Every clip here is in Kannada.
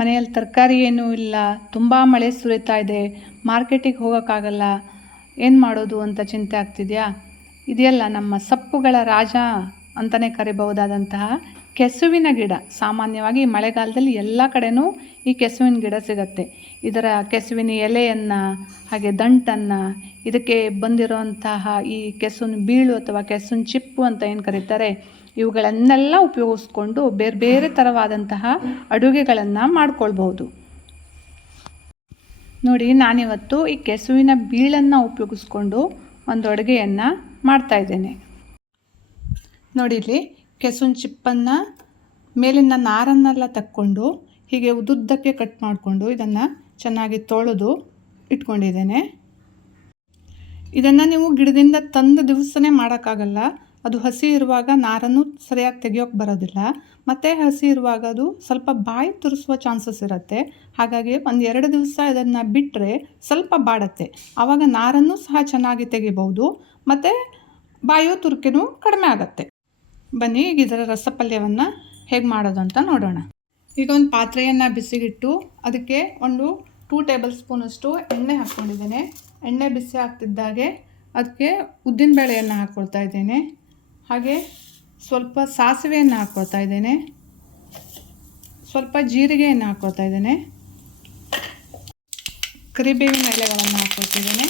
ಮನೆಯಲ್ಲಿ ತರಕಾರಿ ಏನೂ ಇಲ್ಲ, ತುಂಬ ಮಳೆ ಸುರಿತಾ ಇದೆ, ಮಾರ್ಕೆಟಿಗೆ ಹೋಗೋಕ್ಕಾಗಲ್ಲ, ಏನು ಮಾಡೋದು ಅಂತ ಚಿಂತೆ ಆಗ್ತಿದೆಯಾ? ಇದೆಯಲ್ಲ ನಮ್ಮ ಸೊಪ್ಪುಗಳ ರಾಜ ಅಂತಲೇ ಕರಿಬಹುದಾದಂತಹ ಕೆಸುವಿನ ಗಿಡ. ಸಾಮಾನ್ಯವಾಗಿ ಮಳೆಗಾಲದಲ್ಲಿ ಎಲ್ಲ ಕಡೆನೂ ಈ ಕೆಸುವಿನ ಗಿಡ ಸಿಗುತ್ತೆ. ಇದರ ಕೆಸುವಿನ ಎಲೆಯನ್ನು, ಹಾಗೆ ದಂಟನ್ನು, ಇದಕ್ಕೆ ಬಂದಿರುವಂತಹ ಈ ಕೆಸುವಿನ ಬೀಳು ಅಥವಾ ಕೆಸುವಿನ ಚಿಪ್ಪು ಅಂತ ಏನು ಕರೀತಾರೆ, ಇವುಗಳನ್ನೆಲ್ಲ ಉಪಯೋಗಿಸ್ಕೊಂಡು ಬೇರೆ ಬೇರೆ ಥರವಾದಂತಹ ಅಡುಗೆಗಳನ್ನು ಮಾಡ್ಕೊಳ್ಬಹುದು. ನೋಡಿ, ನಾನಿವತ್ತು ಈ ಕೆಸುವಿನ ಬೀಳನ್ನು ಉಪಯೋಗಿಸ್ಕೊಂಡು ಒಂದು ಅಡುಗೆಯನ್ನು ಮಾಡ್ತಾಯಿದ್ದೇನೆ. ನೋಡಿ, ಇಲ್ಲಿ ಕೆಸುವಿನ ಚಿಪ್ಪನ್ನು ಮೇಲಿನ ನಾರನ್ನೆಲ್ಲ ತಕ್ಕೊಂಡು ಹೀಗೆ ಉದ್ದುದ್ದಕ್ಕೆ ಕಟ್ ಮಾಡಿಕೊಂಡು ಇದನ್ನು ಚೆನ್ನಾಗಿ ತೊಳೆದು ಇಟ್ಕೊಂಡಿದ್ದೇನೆ. ಇದನ್ನು ನೀವು ಗಿಡದಿಂದ ತಂದ ದಿವಸನೇ ಮಾಡೋಕ್ಕಾಗಲ್ಲ. ಅದು ಹಸಿ ಇರುವಾಗ ನಾರನ್ನು ಸರಿಯಾಗಿ ತೆಗಿಯೋಕ್ಕೆ ಬರೋದಿಲ್ಲ, ಮತ್ತು ಹಸಿ ಇರುವಾಗ ಅದು ಸ್ವಲ್ಪ ಬಾಯಿ ತುರಿಸುವ ಚಾನ್ಸಸ್ ಇರುತ್ತೆ. ಹಾಗಾಗಿ 1-2 ದಿವಸ ಇದನ್ನು ಬಿಟ್ಟರೆ ಸ್ವಲ್ಪ ಬಾಡುತ್ತೆ. ಆವಾಗ ನಾರನ್ನು ಸಹ ಚೆನ್ನಾಗಿ ತೆಗಿಬಹುದು, ಮತ್ತು ಬಾಯು ತುರಿಕೆನೂ ಕಡಿಮೆ ಆಗುತ್ತೆ. ಬನ್ನಿ, ಈಗ ಇದರ ರಸಪಲ್ಯವನ್ನು ಹೇಗೆ ಮಾಡೋದು ಅಂತ ನೋಡೋಣ. ಈಗ ಒಂದು ಪಾತ್ರೆಯನ್ನು ಬಿಸಿಗಿಟ್ಟು ಅದಕ್ಕೆ ಒಂದು 2 ಟೇಬಲ್ ಸ್ಪೂನಷ್ಟು ಎಣ್ಣೆ ಹಾಕ್ಕೊಂಡಿದ್ದೇನೆ. ಎಣ್ಣೆ ಬಿಸಿ ಆಗ್ತಿದ್ದಾಗೆ ಅದಕ್ಕೆ ಉದ್ದಿನಬೇಳೆಯನ್ನು ಹಾಕ್ಕೊಳ್ತಾ ಇದ್ದೇನೆ. ಹಾಗೆ ಸ್ವಲ್ಪ ಸಾಸಿವೆಯನ್ನು ಹಾಕ್ಕೊಳ್ತಾ ಇದ್ದೇನೆ. ಸ್ವಲ್ಪ ಜೀರಿಗೆಯನ್ನು ಹಾಕ್ಕೊಳ್ತಾ ಇದ್ದೇನೆ. ಕರಿಬೇವಿನ ಎಲೆಗಳನ್ನು ಹಾಕ್ಕೊಳ್ತಿದ್ದೇನೆ.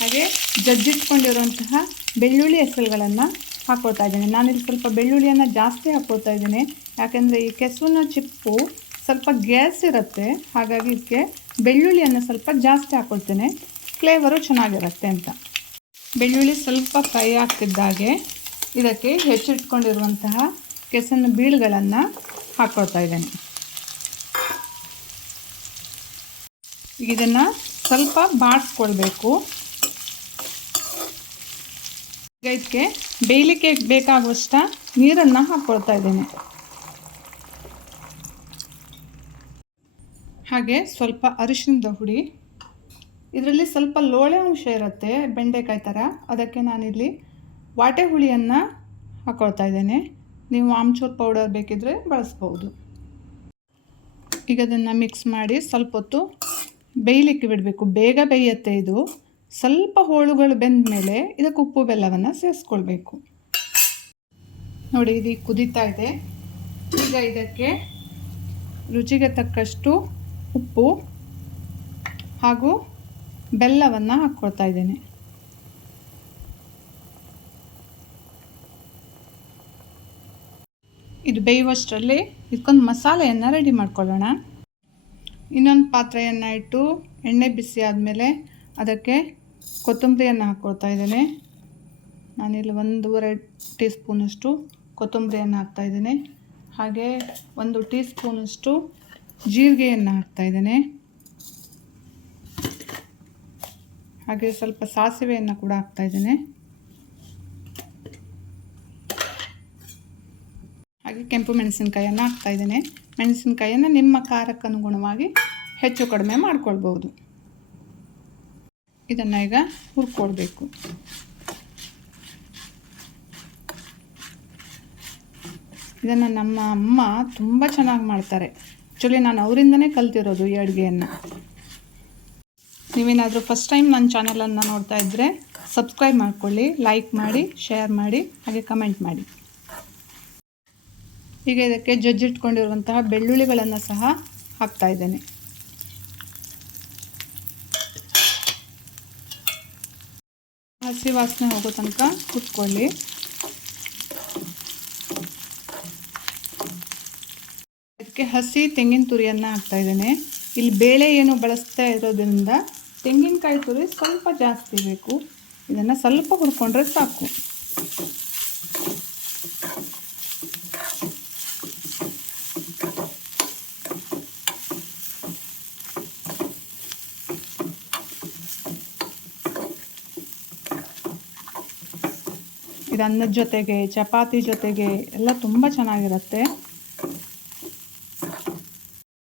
ಹಾಗೆ ಜಜ್ಜಿಟ್ಕೊಂಡಿರುವಂತಹ ಬೆಳ್ಳುಳ್ಳಿ ಹೆಸರುಗಳನ್ನು ಹಾಕ್ಕೊಳ್ತಾ ಇದ್ದೇನೆ. ನಾನಿಲ್ಲಿ ಸ್ವಲ್ಪ ಬೆಳ್ಳುಳ್ಳಿಯನ್ನು ಜಾಸ್ತಿ ಹಾಕ್ಕೊಳ್ತಾ ಇದ್ದೇನೆ, ಯಾಕೆಂದರೆ ಈ ಕೆಸುವಿನ ಚಿಪ್ಪು ಸ್ವಲ್ಪ ಗ್ಯಾಸ್ ಇರುತ್ತೆ. ಹಾಗಾಗಿ ಇದಕ್ಕೆ ಬೆಳ್ಳುಳ್ಳಿಯನ್ನು ಸ್ವಲ್ಪ ಜಾಸ್ತಿ ಹಾಕ್ಕೊಳ್ತೇನೆ, ಫ್ಲೇವರು ಚೆನ್ನಾಗಿರುತ್ತೆ ಅಂತ. ಬೆಳ್ಳುಳ್ಳಿ ಸ್ವಲ್ಪ ಫ್ರೈ ಆಗ್ತಿದ್ದಾಗೆ ಇದಕ್ಕೆ ಹೆಚ್ಚಿಟ್ಕೊಂಡಿರುವಂತಹ ಕೆಸುವಿನ ಬೀಳುಗಳನ್ನು ಹಾಕ್ಕೊಳ್ತಾ ಇದ್ದೇನೆ. ಈಗ ಇದನ್ನು ಸ್ವಲ್ಪ ಬಾಡಿಸ್ಕೊಳ್ಬೇಕು. ಈಗ ಇದಕ್ಕೆ ಬೇಯಲಿಕ್ಕೆ ಬೇಕಾಗುವಷ್ಟ ನೀರನ್ನು ಹಾಕ್ಕೊಳ್ತಾ ಇದ್ದೇನೆ. ಹಾಗೆ ಸ್ವಲ್ಪ ಅರಿಶಿಣದ ಹುಡಿ. ಇದರಲ್ಲಿ ಸ್ವಲ್ಪ ಲೋಳೆ ಅಂಶ ಇರುತ್ತೆ, ಬೆಂಡೆಕಾಯಿ ಥರ. ಅದಕ್ಕೆ ನಾನಿಲ್ಲಿ ವಾಟೆ ಹುಳಿಯನ್ನು ಹಾಕ್ಕೊಳ್ತಾ ಇದ್ದೇನೆ. ನೀವು ಆಮ್ಚೂರ್ ಪೌಡರ್ ಬೇಕಿದ್ದರೆ ಬಳಸ್ಬೋದು. ಈಗ ಅದನ್ನು ಮಿಕ್ಸ್ ಮಾಡಿ ಸ್ವಲ್ಪ ಹೊತ್ತು ಬೇಯಲಿಕ್ಕೆ ಬಿಡಬೇಕು. ಬೇಗ ಬೇಯುತ್ತೆ ಇದು. ಸ್ವಲ್ಪ ಹೋಳುಗಳು ಬೆಂದ ಮೇಲೆ ಇದಕ್ಕೆ ಉಪ್ಪು ಬೆಲ್ಲವನ್ನು ಸೇರಿಸ್ಕೊಳ್ಬೇಕು. ನೋಡಿ, ಇದು ಕುದೀತಾ ಇದೆ. ಈಗ ಇದಕ್ಕೆ ರುಚಿಗೆ ತಕ್ಕಷ್ಟು ಉಪ್ಪು ಹಾಗೂ ಬೆಲ್ಲವನ್ನು ಹಾಕ್ಕೊಳ್ತಾ ಇದ್ದೇನೆ. ಇದು ಬೇಯುವಷ್ಟರಲ್ಲಿ ಇದಕ್ಕೊಂದು ಮಸಾಲೆಯನ್ನು ರೆಡಿ ಮಾಡ್ಕೊಳ್ಳೋಣ. ಇನ್ನೊಂದು ಪಾತ್ರೆಯನ್ನು ಇಟ್ಟು ಎಣ್ಣೆ ಬಿಸಿ ಆದಮೇಲೆ ಅದಕ್ಕೆ ಕೊತ್ತಂಬರಿಯನ್ನು ಹಾಕ್ಕೊಳ್ತಾ ಇದ್ದೇನೆ. ನಾನಿಲ್ಲಿ 1.5 ಟೀ ಸ್ಪೂನಷ್ಟು ಕೊತ್ತಂಬರಿಯನ್ನು ಹಾಕ್ತಾಯಿದ್ದೇನೆ. ಹಾಗೆ 1 ಟೀ ಸ್ಪೂನಷ್ಟು ಜೀರಿಗೆಯನ್ನು ಹಾಕ್ತಾಯಿದ್ದೇನೆ. ಹಾಗೆ ಸ್ವಲ್ಪ ಸಾಸಿವೆಯನ್ನು ಕೂಡ ಹಾಕ್ತಾಯಿದ್ದೇನೆ. ಹಾಗೆ ಕೆಂಪು ಮೆಣಸಿನಕಾಯಿಯನ್ನು ಹಾಕ್ತಾಯಿದ್ದೇನೆ. ಮೆಣಸಿನಕಾಯಿಯನ್ನು ನಿಮ್ಮ ಖಾರಕ್ಕೆ ಅನುಗುಣವಾಗಿ ಹೆಚ್ಚು ಕಡಿಮೆ ಮಾಡ್ಕೊಳ್ಬೋದು. ಇದನ್ನು ಈಗ ಹುರ್ಕೊಳ್ಬೇಕು. ಇದನ್ನು ನಮ್ಮ ಅಮ್ಮ ತುಂಬ ಚೆನ್ನಾಗಿ ಮಾಡ್ತಾರೆ. ಆ್ಯಕ್ಚುಲಿ ನಾನು ಅವರಿಂದನೇ ಕಲ್ತಿರೋದು ಈ ಅಡುಗೆಯನ್ನು. ನೀವೇನಾದರೂ ಫಸ್ಟ್ ಟೈಮ್ ನನ್ನ ಚಾನಲನ್ನು ನೋಡ್ತಾ ಇದ್ದರೆ ಸಬ್ಸ್ಕ್ರೈಬ್ ಮಾಡ್ಕೊಳ್ಳಿ, ಲೈಕ್ ಮಾಡಿ, ಶೇರ್ ಮಾಡಿ, ಹಾಗೆ ಕಮೆಂಟ್ ಮಾಡಿ. ಈಗ ಇದಕ್ಕೆ ಜಜ್ಜಿಟ್ಕೊಂಡಿರುವಂತಹ ಬೆಳ್ಳುಳ್ಳಿಗಳನ್ನು ಸಹ ಹಾಕ್ತಾ ಇದ್ದೇನೆ. ಹಸಿ ವಾಸನೆ ಹೋಗೋ ತನಕ ಕುಟ್ಕೊಳ್ಳಿ. ಇದಕ್ಕೆ ಹಸಿ ತೆಂಗಿನ ತುರಿಯನ್ನು ಹಾಕ್ತಾ ಇದ್ದೇನೆ. ಇಲ್ಲಿ ಬೇಳೆ ಏನು ಬಳಸ್ತಾ ಇರೋದ್ರಿಂದ ತೆಂಗಿನಕಾಯಿ ತುರಿ ಸ್ವಲ್ಪ ಜಾಸ್ತಿ ಬೇಕು. ಇದನ್ನು ಸ್ವಲ್ಪ ಹುರ್ಕೊಂಡ್ರೆ ಸಾಕು. ಇದು ಅನ್ನದ ಜೊತೆಗೆ, ಚಪಾತಿ ಜೊತೆಗೆ ಎಲ್ಲ ತುಂಬ ಚೆನ್ನಾಗಿರುತ್ತೆ.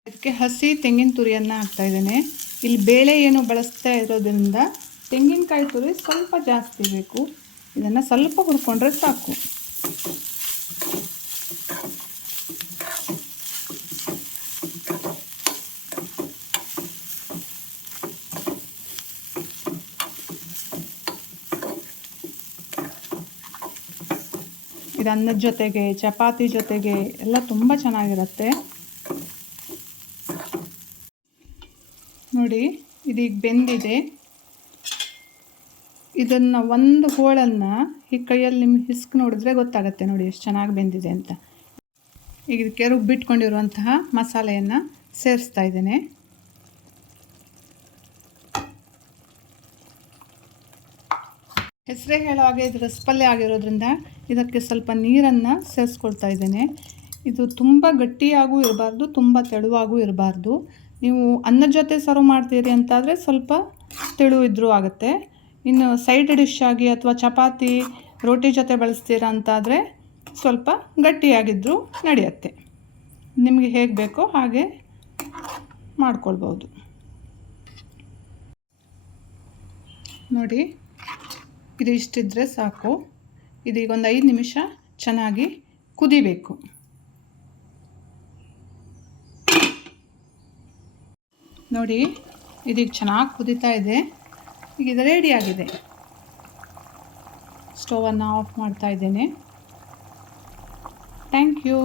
ಇದಕ್ಕೆ ಹಸಿ ತೆಂಗಿನ ತುರಿಯನ್ನು ಹಾಕ್ತಾ ಇದ್ದೇನೆ. ಇಲ್ಲಿ ಬೇಳೆ ಏನು ಬಳಸ್ತಾ ಇರೋದ್ರಿಂದ ತೆಂಗಿನಕಾಯಿ ತುರಿ ಸ್ವಲ್ಪ ಜಾಸ್ತಿ ಬೇಕು. ಇದನ್ನು ಸ್ವಲ್ಪ ಹುರ್ಕೊಂಡ್ರೆ ಸಾಕು. ಇದು ಅನ್ನದ ಜೊತೆಗೆ, ಚಪಾತಿ ಜೊತೆಗೆ ಎಲ್ಲ ತುಂಬ ಚೆನ್ನಾಗಿರುತ್ತೆ. ನೋಡಿ ಇದೀಗ ಬೆಂದಿದೆ. ಇದನ್ನು ಒಂದು ಹೋಳನ್ನು ಈ ಕೈಯಲ್ಲಿ ನಿಮ್ಗೆ ಹಿಸ್ಕ್ ನೋಡಿದ್ರೆ ಗೊತ್ತಾಗುತ್ತೆ ನೋಡಿ ಎಷ್ಟು ಚೆನ್ನಾಗಿ ಬೆಂದಿದೆ ಅಂತ. ಈಗ ಇದಕ್ಕೆ ರುಬ್ಬಿಟ್ಕೊಂಡಿರುವಂತಹ ಮಸಾಲೆಯನ್ನು ಸೇರಿಸ್ತಾ ಇದ್ದೇನೆ. ಹೆಸರೇ ಹೇಳೋ ಹಾಗೆ ಇದು ರಸಪಲ್ಯ ಆಗಿರೋದ್ರಿಂದ ಇದಕ್ಕೆ ಸ್ವಲ್ಪ ನೀರನ್ನು ಸೇರಿಸ್ಕೊಳ್ತಾ ಇದ್ದೇನೆ. ಇದು ತುಂಬ ಗಟ್ಟಿಯಾಗೂ ಇರಬಾರ್ದು, ತುಂಬ ತೆಳುವಾಗೂ ಇರಬಾರ್ದು. ನೀವು ಅನ್ನದ ಜೊತೆ ಸರ್ವ್ ಮಾಡ್ತೀರಿ ಅಂತಾದರೆ ಸ್ವಲ್ಪ ತೆಳು ಇದ್ದರೂ ಆಗುತ್ತೆ. ಇನ್ನು ಸೈಡ್ ಡಿಶ್ ಆಗಿ ಅಥವಾ ಚಪಾತಿ ರೋಟಿ ಜೊತೆ ಬಳಸ್ತೀರಾ ಅಂತಾದರೆ ಸ್ವಲ್ಪ ಗಟ್ಟಿಯಾಗಿದ್ದರೂ ನಡೆಯುತ್ತೆ. ನಿಮಗೆ ಹೇಗೆ ಬೇಕೋ ಹಾಗೆ ಮಾಡ್ಕೊಳ್ಬೋದು. ನೋಡಿ ಇದು ಇಷ್ಟಿದ್ರೆ ಸಾಕು. ಇದೀಗ ಒಂದು 5 ನಿಮಿಷ ಚೆನ್ನಾಗಿ ಕುದಿಬೇಕು. ನೋಡಿ ಇದೀಗ ಚೆನ್ನಾಗಿ ಕುದೀತಾ ಇದೆ. ಈಗ ಇದು ರೆಡಿಯಾಗಿದೆ. ಸ್ಟವನ್ನು ಆಫ್ ಮಾಡ್ತಾ ಇದ್ದೇನೆ. Thank you.